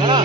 ಏನೋ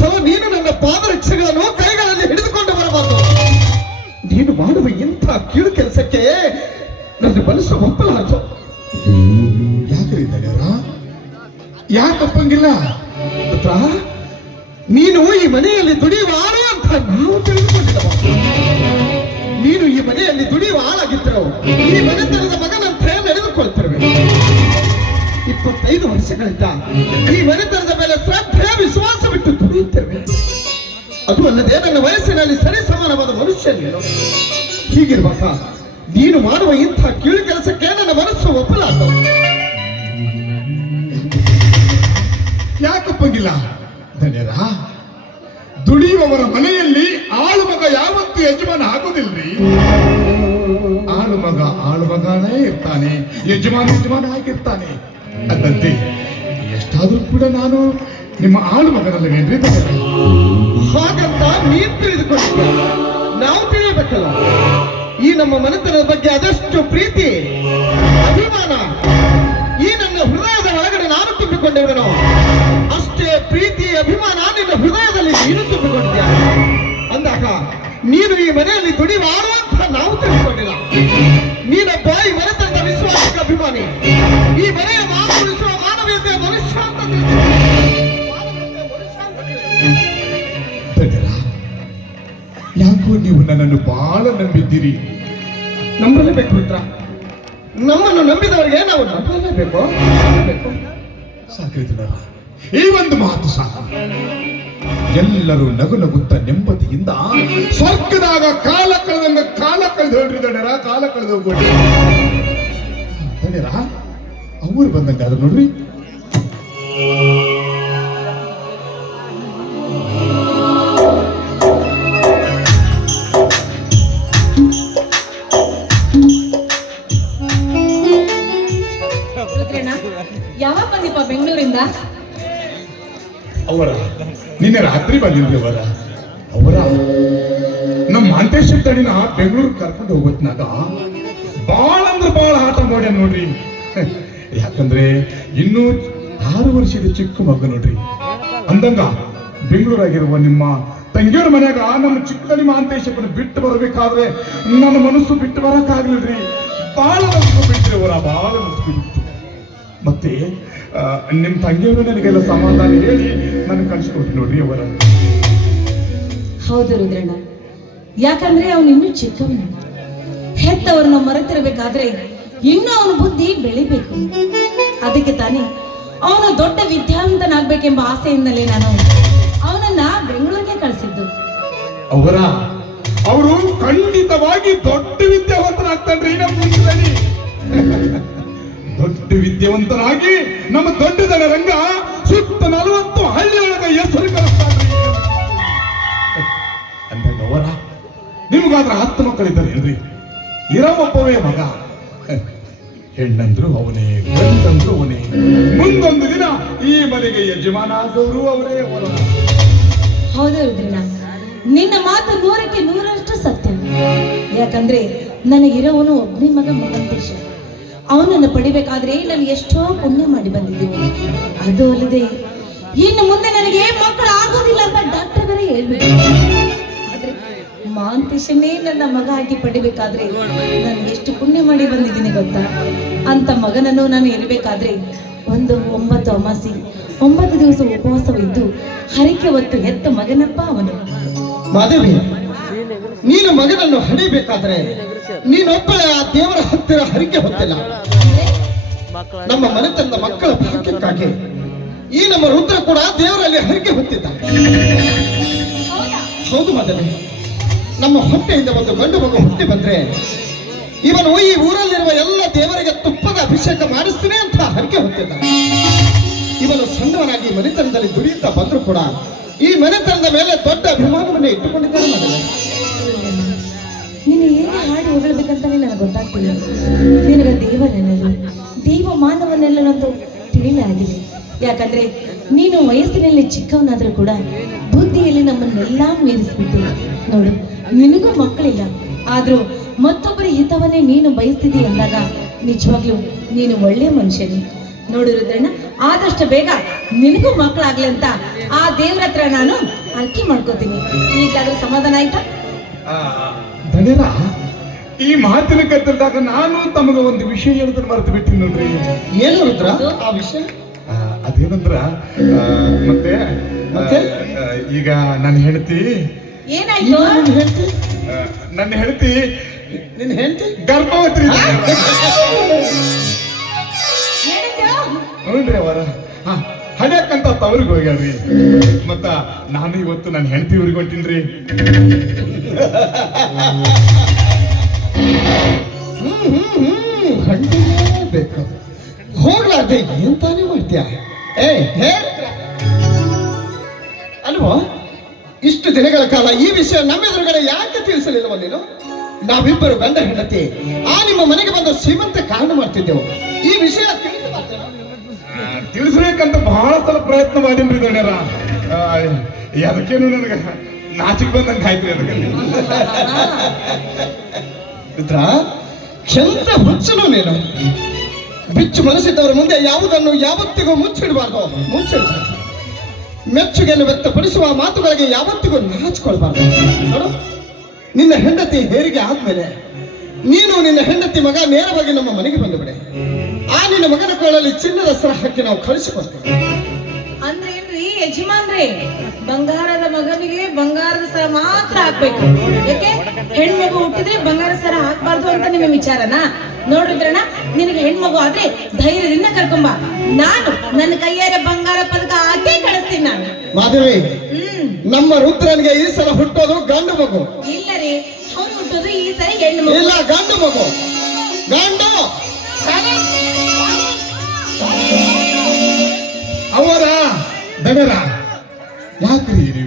ಸಲ ನೀನು ನನ್ನ ಪಾದರಕ್ಷೆಗಳನ್ನು ಕೈಗಳಲ್ಲಿ ಹಿಡಿದುಕೊಂಡು ಬರಬಾರದು. ನೀನು ಮಾಡುವ ಇಂಥ ಕೀಳು ಕೆಲಸಕ್ಕೆ ನನ್ನ ಮನಸ್ಸು ಒಪ್ಪಲಾರದು. ಯಾಕ್ರಿ ಯಾಕೆ ಯಾಕಪ್ಪಂಗಿಲ್ಲ ಪುತ್ರ ನೀನು ಈ ಮನೆಯಲ್ಲಿ ದುಡಿಯುವ ಆಳು ಅಂತ ನಾವು ತಿಳಿದುಕೊಂಡಿದ್ದವ. ನೀನು ಈ ಮನೆಯಲ್ಲಿ ದುಡಿಯುವ ಆಳಾಗಿದ್ದರು ಈ ಮನೆತನದ ಮಗನಂತೆ ನಡೆದುಕೊಳ್ತಿರುವೆ. ಇಪ್ಪತ್ತೈದು ವರ್ಷಗಳಿಂದ ಈ ಮನೆತನದ ಮೇಲೆ ಶ್ರದ್ಧೆ ವಿಶ್ವಾಸ ದುಡಿಯುತ್ತಿರುವೆ ಅದು ಅಲ್ಲದೆ ನನ್ನ ವಯಸ್ಸಿನಲ್ಲಿ ಸರಿ ಸಮಾನವಾದ ಮನುಷ್ಯ ನೀನು ಹೀಗಿರುವಾಗ ನೀನು ಮಾಡುವ ಇಂಥ ಕೀಳು ಕೆಲಸಕ್ಕೆ ನನ್ನ ಮನಸ್ಸು ಒಪ್ಪಲಾರದು. ಯಾಕಪ್ಪಂಗಿಲ್ಲ ಧನ್ಯರ, ದುಡಿಯುವವರ ಮನೆಯಲ್ಲಿ ಆಳು ಮಗ ಯಾವತ್ತೂ ಯಜಮಾನ ಆಗೋದಿಲ್ರಿ? ಆಳು ಮಗ ಆಳು ಮಗನೇ ಇರ್ತಾನೆ, ಯಜಮಾನ ಯಜಮಾನ ಆಗಿರ್ತಾನೆ. ಅದಂತೆ ಎಷ್ಟಾದರೂ ಕೂಡ ನಾನು ನಿಮ್ಮ ಆಳು ಮಗನಲ್ಲಿ ಏನ್ರಿ ಹಾಗಂತ ನೀನ್ ತಿಳಿದುಕೊಂಡಿದ್ದ ನಾವು ತಿಳಿಯಬೇಕಲ್ಲ. ಈ ನಮ್ಮ ಮನೆತನದ ಬಗ್ಗೆ ಅದಷ್ಟು ಪ್ರೀತಿ, ಅಭಿಮಾನ, ಈ ನನ್ನ ಹೃದಯದ ಒಳಗಡೆ ನಾನು ತುಂಬಿಕೊಂಡಿರುವೆನು, ಅಷ್ಟೇ ಪ್ರೀತಿ, ಅಭಿಮಾನ ನಿನ್ನ ಹೃದಯದಲ್ಲಿ ನೀನು ತುಂಬಿಕೊಂಡಿದ್ಯಾ? ಅಂದಾಗ ನೀನು ಈ ಮನೆಯಲ್ಲಿ ದುಡಿ ಆಳು ಅಂತ ನಾವು ತಿಳಿದುಕೊಂಡಿಲ್ಲ. ನೀನ ಈ ಮನೆತನದ ವಿಶ್ವಾಸಕ್ಕೆ ಅಭಿಮಾನಿ. ಈ ಮನೆಯ ಮಾತು ಉಳಿಸುವ ಮಾನವೀಯತೆಯ ಮನುಷ್ಯ ಅಂತ ತಿಳಿದಿದ್ದೀನಿ. ನನ್ನನ್ನು ಬಹಳ ನಂಬಿದ್ದೀರಿ. ನಂಬಲೇಬೇಕು ಮಿತ್ರ ನಮ್ಮನ್ನು ನಂಬಿದವರಿಗೆ ನಾವು ನಂಬಲೇಬೇಕು. ನಂಬಲೇಬೇಕು. ಸಾಕ್ರಿ ಈ ಒಂದು ಮಾತು ಸಾಕು. ಎಲ್ಲರೂ ನಗು ನಗುತ್ತ ನೆಮ್ಮದಿಯಿಂದ ಸ್ವರ್ಗದಾಗ ಕಾಲ ಕಳೆದಂಗ ಕಾಲ ಕಳೆದು ಹೇಳ್ರಿ ದಣ್ಯರ ಕಾಲ ಕಳೆದು ಹೋಗ್ಬಿಡಿ ದಣ್ಯರ ಅವ್ರು ಬಂದಂಗ ಅದ ನೋಡ್ರಿ. ಯಾವಾಗ ಬೆಂಗಳೂರಿಂದ? ಅವರ, ನಿನ್ನೆ ರಾತ್ರಿ ಬಂದಿದ್ದೆ ಅವರ. ಅವರ, ನಮ್ಮ ಮಾಂತೇಶ್ವರ ತಡಿನ ಬೆಂಗಳೂರು ಕರ್ಕೊಂಡು ಹೋಗೋತ್ನಾಗ ಬಾಳ ಅಂದ್ರೆ ಬಾಳ ಆಟ ಮಾಡ್ಯ ನೋಡ್ರಿ. ಯಾಕಂದ್ರೆ ಇನ್ನೂ ಆರು ವರ್ಷದ ಚಿಕ್ಕ ಮಗ ನೋಡ್ರಿ. ಅಂದಂಗ ಬೆಂಗಳೂರಾಗಿರುವ ನಿಮ್ಮ ತಂಗಿಯವ್ರ ಮನ್ಯಾಗ ನಮ್ಮ ಚಿಕ್ಕದಲ್ಲಿ ಮಾಂತೇಶಪ್ಪನ ಬಿಟ್ಟು ಬರಬೇಕಾದ್ರೆ ನನ್ನ ಮನಸ್ಸು ಬಿಟ್ಟು ಬರಕ್ಕಾಗ್ಲಿಲ್ರಿ. ಬಾಳ ಮನಸ್ಸು ಅವರ, ಬಾಳ ನಮ್ಸ್ಕೊ ಬಿಟ್ಟು ಮತ್ತೆ ನಿಮ್ಮ ನಿಮ್ ತಂಗಿಯವರು ನನಗೆಲ್ಲ ಸಮಾಧಾನ ಹೇಳಿ ನನಗೆ ಕಳ್ಸಿಕೊಟ್ಟು ನೋಡ್ರಿ ಅವರ. ಹೌದು ರುದ್ರಣ್ಣ. ಯಾಕಂದ್ರೆ ಅವನು ಇನ್ನೂ ಚಿಕ್ಕವನು. ಹೆತ್ತವರನ್ನ ಮರೆತಿರಬೇಕಾದ್ರೆ ಇನ್ನೂ ಅವನ ಬುದ್ಧಿ ಬೆಳಿಬೇಕು. ಅದಕ್ಕೆ ತಾನೇ ಅವನು ದೊಡ್ಡ ವಿದ್ಯಾವಂತನಾಗ್ಬೇಕೆಂಬ ಆಸೆಯಿಂದಲೇ ನಾನು ಅವನನ್ನ ಬೆಂಗಳೂರಿಗೆ ಕಳಿಸಿದ್ದು. ಅವರ ಅವರು ಖಂಡಿತವಾಗಿ ದೊಡ್ಡ ವಿದ್ಯಾವಂತನಾಗ್ತಾನೆ ನಮ್ಮ ಮುಂಚೆದಲ್ಲಿ ದೊಡ್ಡ ವಿದ್ಯಾವಂತರಾಗಿ ನಮ್ಮ ದೊಡ್ಡದನ ರಂಗ ಸುತ್ತ ನಲವತ್ತು ಹಳ್ಳಿಯೊಳಗ ಹೆಸರು ಕಲಿಸ್ತಾನ್ರಿ ಅಂದಾಗ ಅವರ ನಿಮ್ಗಾದ್ರ ಹತ್ತು ಮಕ್ಕಳಿದ್ದಾರೆ ಏನ್ರಿ? ಇರವೊಬ್ಬವೇ ಮಗ. ಹೆಣ್ಣಂದ್ರು ಅವನೇ, ಗಂಡಂದ್ರು ಅವನೇ. ಮುಂದೊಂದು ದಿನ ಈ ಮನೆಗೆ ಯಜಮಾನ ಆದವರು ಅವರೇ ಅವರ ಹೌದು ನಿನ್ನ ಮಾತು ನೂರಕ್ಕೆ ನೂರಷ್ಟು ಸತ್ಯ. ಯಾಕಂದ್ರೆ ನನಗಿರೋವನು ಒಬ್ಬನೇ ಮಗ ಮಗಂತೇಶ. ಅವನನ್ನು ಪಡಿಬೇಕಾದ್ರೆ ನಾನು ಎಷ್ಟೋ ಪುಣ್ಯ ಮಾಡಿ ಬಂದಿದ್ದೀನಿ ಅದು ಅಲ್ಲದೆ, ಇನ್ನು ಮುಂದೆ ನನಗೆ ಮಕ್ಕಳು ಆಗೋದಿಲ್ಲ ಅಂತ ಡಾಕ್ಟರ್ ಬೇರೆ ಹೇಳ್ಬೇಕು ಆದ್ರೆ ನನ್ನ ಮಗ ಆಗಿ ಪಡಿಬೇಕಾದ್ರೆ ನಾನು ಎಷ್ಟು ಪುಣ್ಯ ಮಾಡಿ ಬಂದಿದ್ದೀನಿ ಗೊತ್ತಾ? ಅಂತ ಮಗನನ್ನು ನಾನು ಇರಬೇಕಾದ್ರೆ ಒಂದು ಒಂಬತ್ತು ಅಮಾಸಿ, ಒಂಬತ್ತು ದಿವಸ ಉಪವಾಸವಿದ್ದು ಹರಿಕೆ ಹೊತ್ತು ಹೆತ್ತ ಮಗನಪ್ಪ ಅವನು. ನೀನು ಮಗನನ್ನು ಹಡಿಬೇಕಾದ್ರೆ ನೀನೊಬ್ಬಳೆ ಆ ದೇವರ ಹತ್ತಿರ ಹರಿಕೆ ಹೊತ್ತಿಲ್ಲ. ನಮ್ಮ ಮನೆತನದ ಮಕ್ಕಳ ಭಾಗ್ಯಕ್ಕಾಗಿ ಈ ನಮ್ಮ ರುದ್ರ ಕೂಡ ದೇವರಲ್ಲಿ ಹರಿಕೆ ಹೊತ್ತಿದ್ದ. ಹೌದಾ? ಮದನೆ ನಮ್ಮ ಹೊಟ್ಟೆಯಿಂದ ಒಂದು ಗಂಡು ಮಗು ಹುಟ್ಟಿ ಬಂದ್ರೆ ಇವನು ಈ ಊರಲ್ಲಿರುವ ಎಲ್ಲ ದೇವರಿಗೆ ತುಪ್ಪದ ಅಭಿಷೇಕ ಮಾಡಿಸ್ತೀನಿ ಅಂತ ಹರಿಕೆ ಹೊತ್ತಿದ್ದ. ಇವನು ಸಣ್ಣವನಾಗಿ ಮನೆತನದಲ್ಲಿ ದುಡಿಯುತ್ತಾ ಬಂದ್ರು ಕೂಡ ಈ ಮನೆತನದ ಮೇಲೆ ದೊಡ್ಡ ಅಭಿಮಾನವನ್ನೇ ಇಟ್ಟುಕೊಂಡಿದ್ದಾನೆ ಮಗನೇ ನೀನು ಏನು ಹಾಡಿ ಹೊಗಳ್ಬೇಕಂತಾನೆ ನನಗೆ ಗೊತ್ತಾಗ್ತಿಲ್ಲ. ನಿನಗೆ ದೇವರನ್ನೆಲ್ಲ ದೇವ ಮಾನವನೆಲ್ಲನಂತೂ ತಿಳಿಲಾಗಿದೆ ಯಾಕಂದ್ರೆ ನೀನು ವಯಸ್ಸಿನಲ್ಲಿ ಚಿಕ್ಕವನಾದ್ರೂ ಕೂಡ ಬುದ್ಧಿಯಲ್ಲಿ ನಮ್ಮನ್ನೆಲ್ಲ ಮೀರಿಸ್ಬಿಟ್ಟೆ. ನೋಡು, ನಿನಗೂ ಮಕ್ಕಳಿಲ್ಲ. ಆದ್ರೂ ಮತ್ತೊಬ್ಬರ ಹಿತವನ್ನೇ ನೀನು ಬಯಸ್ತಿದ್ದಿ ಅಂದಾಗ ನಿಜವಾಗ್ಲೂ ನೀನು ಒಳ್ಳೆ ಮನುಷ್ಯನೇ. ನೋಡು ರುದ್ರಣ್ಣ, ಆದಷ್ಟು ಬೇಗ ನಿನಗೂ ಮಕ್ಕಳಾಗ್ಲಿ ಅಂತ ಆ ದೇವ್ರ ಹತ್ರ ನಾನು ಅರ್ಕೆ ಮಾಡ್ಕೋತೀನಿ. ಈಗಾದ್ರೂ ಸಮಾಧಾನ ಆಯ್ತಾ? ಧನ್ಯರ ಈ ಮಾತಿನ ಕತ್ತಲ್ದಾಗ ನಾನು ತಮಗೆ ಒಂದು ವಿಷಯ ಹೇಳಿದ್ರೆ ಮರೆತು ಬಿಟ್ಟಿನಿ ನೋಡ್ರಿ ಏನು ರುದ್ರ ಆ ವಿಷಯ? ಅದೇನಂದ್ರ ಮತ್ತೆ ಮತ್ತೆ? ಈಗ ನನ್ನ ಹೆಂಡತಿ ಏನಾಯ್ತು? ನೀನು ಹೇಳ್ತಿ ಆ, ನನ್ನ ಹೆಂಡತಿ ನಿನ್ ಹೆಂಡತಿ? ಗರ್ಭವತಿ ತವ್ರಿಗೆ ಹೋಗ್ಯಾರ್ರಿ. ಮತ್ತ ನಾನು ಇವತ್ತು ನನ್ನ ಹೆಂಡತಿ ಊರಿಗೆ ಹೊಂಟಿನ್ರಿ. ಬೇಕು. ಹೋಗ್ಲಾರ್ದೆ ಏನ್ ತಾನೇ ಮಾಡ್ತೀಯ? ಏ ಅಲ್ವಾ? ಇಷ್ಟು ದಿನಗಳ ಕಾಲ ಈ ವಿಷಯ ನಮ್ಮೆದುರುಗಡೆ ಯಾಕೆ ತಿಳಿಸಲಿಲ್ಲವ ನೀನು? ನಾವಿಬ್ಬರು ಗಂಡ ಹೆಂಡತಿ. ಆ ನಿಮ್ಮ ಮನೆಗೆ ಬಂದ ಶ್ರೀಮಂತ ಕಾರಣ ಮಾಡ್ತಿದ್ದೆವು. ಈ ವಿಷಯ ತಿಳಿಸ್ಬೇಕಂತ ಬಹಳ ಸಲ ಪ್ರಯತ್ನ ಮಾಡಿನ್ರಿ ದಣ್ಯರ ಅದಕ್ಕೇನು ನನಗೆ ನಾಚಿಕ್ ಬಂದಂಗೆ ಆಯ್ತು ಅದಕ್ಕೆ. ಮಿತ್ರ ಕ್ಷಂತ ಹುಚ್ಚನು ನೀನು. ಬಿಚ್ಚು ಮನಸ್ಸಿದ್ದವರ ಮುಂದೆ ಯಾವುದನ್ನು ಯಾವತ್ತಿಗೂ ಮುಚ್ಚಿಡಬಾರ್ದು. ಮುಚ್ಚಿಡಬಾರ್ದು. ಮೆಚ್ಚುಗೆಯನ್ನು ವ್ಯಕ್ತಪಡಿಸುವ ಮಾತುಗಳಿಗೆ ಯಾವತ್ತಿಗೂ ನಾಚಿಕೊಳ್ಬಾರ್ದು. ನೋಡು, ನಿನ್ನ ಹೆಂಡತಿ ಹೇರಿಗೆ ಆದ್ಮೇಲೆ, ನೀನು ನಿನ್ನ ಹೆಂಡತಿ ಮಗ ನೇರವಾಗಿ ನಮ್ಮ ಮನೆಗೆ ಬಂದು ಆ ನಿನ್ನ ಮಗನ ಕೊಳ್ಳಲ್ಲಿ ಚಿನ್ನದ ಸರ ಹಾಕಿ ನಾವು ಕಳಿಸಿಕೊಡ್ತೇವೆ. ಅಂದ್ರೆ ಏನ್ರಿ ಯಜಮಾನ್ರಿ ಬಂಗಾರದ ಮಗನಿಗೆ ಬಂಗಾರದ ಸರ ಮಾತ್ರ ಹಾಕ್ಬೇಕು. ಯಾಕೆ? ಹೆಣ್ಮಗು ಹುಟ್ಟಿದ್ರೆ ಬಂಗಾರ ಸರ ಹಾಕ್ಬಾರ್ದು ಅಂತ ನಿಮ್ಮ ವಿಚಾರನಾ? ನೋಡಿದ್ರಣ ನಿನಗೆ ಹೆಣ್ಮಗು ಆದ್ರೆ ಧೈರ್ಯದಿಂದ ಕರ್ಕೊಂಬ ನಾನು ನನ್ನ ಕೈಯಾರೆ ಬಂಗಾರ ಪದಕ ಹಾಕಿ ಕಳಿಸ್ತೀನಿ ನಾನು. ಮಾಧುರಿ ಹ್ಮ್. ನಮ್ಮ ರುದ್ರನಿಗೆ ಈ ಸಲ ಹುಟ್ಟೋದು ಗಂಡು ಮಗು. ಇಲ್ಲ ರೀ ಅವ್ನು ಹುಟ್ಟೋದು ಈ ಸಲ ಹೆಣ್ಣು ಮಗು. ಇಲ್ಲ ಗಂಡು ಮಗು. ಗಂಡು!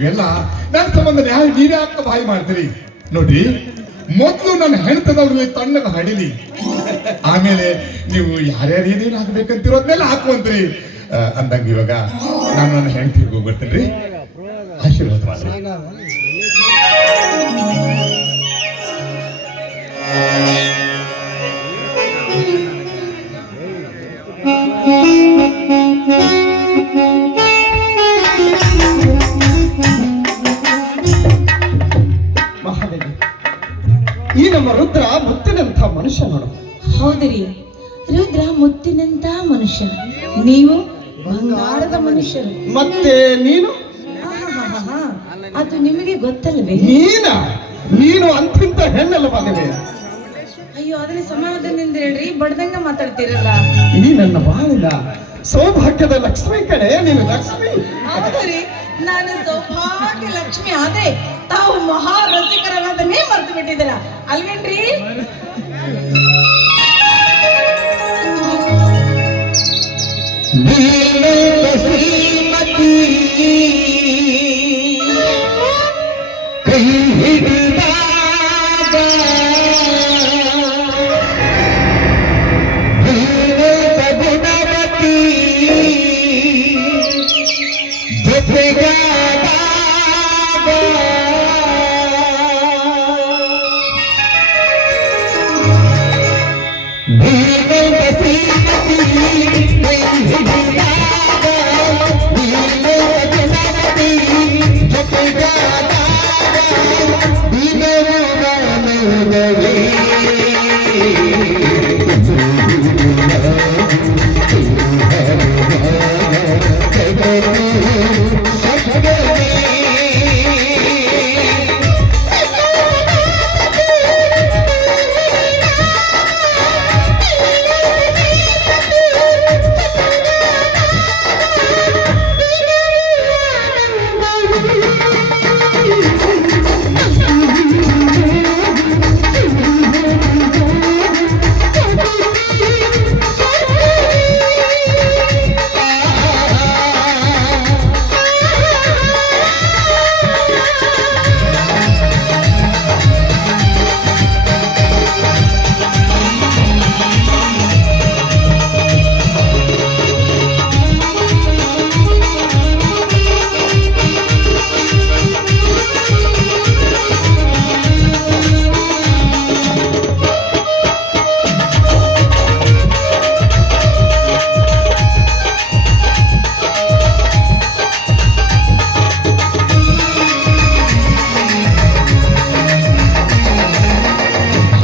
ನೀವೆಲ್ಲ ನನ್ನ ಸಂಬಂಧ ನ್ಯಾಯ ನೀವೇ ಬಾಯಿ ಮಾಡ್ತೀರಿ. ನೋಡಿ, ಮೊದಲು ನನ್ನ ಹೆಣ್ತದವ್ರಿಗೆ ತಣ್ಣಗೆ ಹಡಿಲಿ. ಆಮೇಲೆ ನೀವು ಯಾರ್ಯಾರು ಏನೇನು ಹಾಕ್ಬೇಕಂತಿರೋದ್ನೆಲ್ಲ ಹಾಕುವಂತ್ರಿ. ಅಂದಂಗ ಇವಾಗ ನಾನು ನನ್ನ ಹೆಂಡತಿಗೆ ಹೋಗಿ ಬರ್ತೀನಿ ಆಶೀರ್ವಾದ ಮಾಡಿ ಈ ನಮ್ಮ ರುದ್ರ ಮುತ್ತಿನಂತ ಮನುಷ್ಯ ನೋಡು. ಹೌದ್ರಿ. ರುದ್ರ ಮುತ್ತಿನಂತ ಮನುಷ್ಯ. ನೀವು ಬಂಗಾರದ ಮನುಷ್ಯರು. ಮತ್ತೆ ನೀನು? ಆಹಾಹಾಹಾ. ಅದು ನಿಮಗೆ ಗೊತ್ತಲ್ವೇ? ನೀನ? ನೀನು ಅಂತಿಂತ ಹೆಣ್ಣಲ್ಲ ಮಾದೇವಿ ಅಯ್ಯೋ ಅದನ್ನ ಸಮಾಧಾನದಿಂದ ಹೇಳ್ರಿ. ಬಡ್ದಂಗ ಮಾತಾಡ್ತೀರಲ್ಲ. ಈ ನನ್ನ ಬಾಳಿನ ಸೌಭಾಗ್ಯದ ಲಕ್ಷ್ಮಿ ಕಡೆ ನೀನು ಲಕ್ಷ್ಮಿ. ಹೌದ್ರಿ. ನಾನು ಸೌಭಾಗ್ಯ ಲಕ್ಷ್ಮಿ ಆದ್ರೆ ತಾವು ಮಹಾ ರಸಿಕರನ್ನೇ ಮರ್ತು ಬಿಟ್ಟಿದ್ದೀರ ಅಲ್ವೇನ್ರಿ ಕೈ ಹಿಡಿದಾಗ में बसी बसी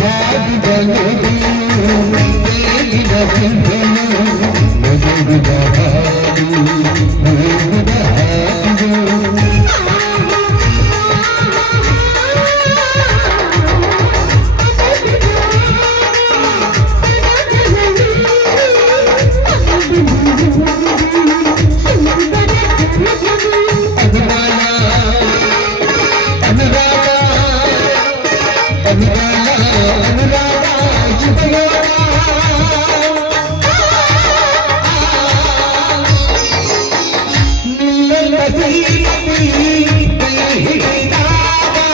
Happy birthday.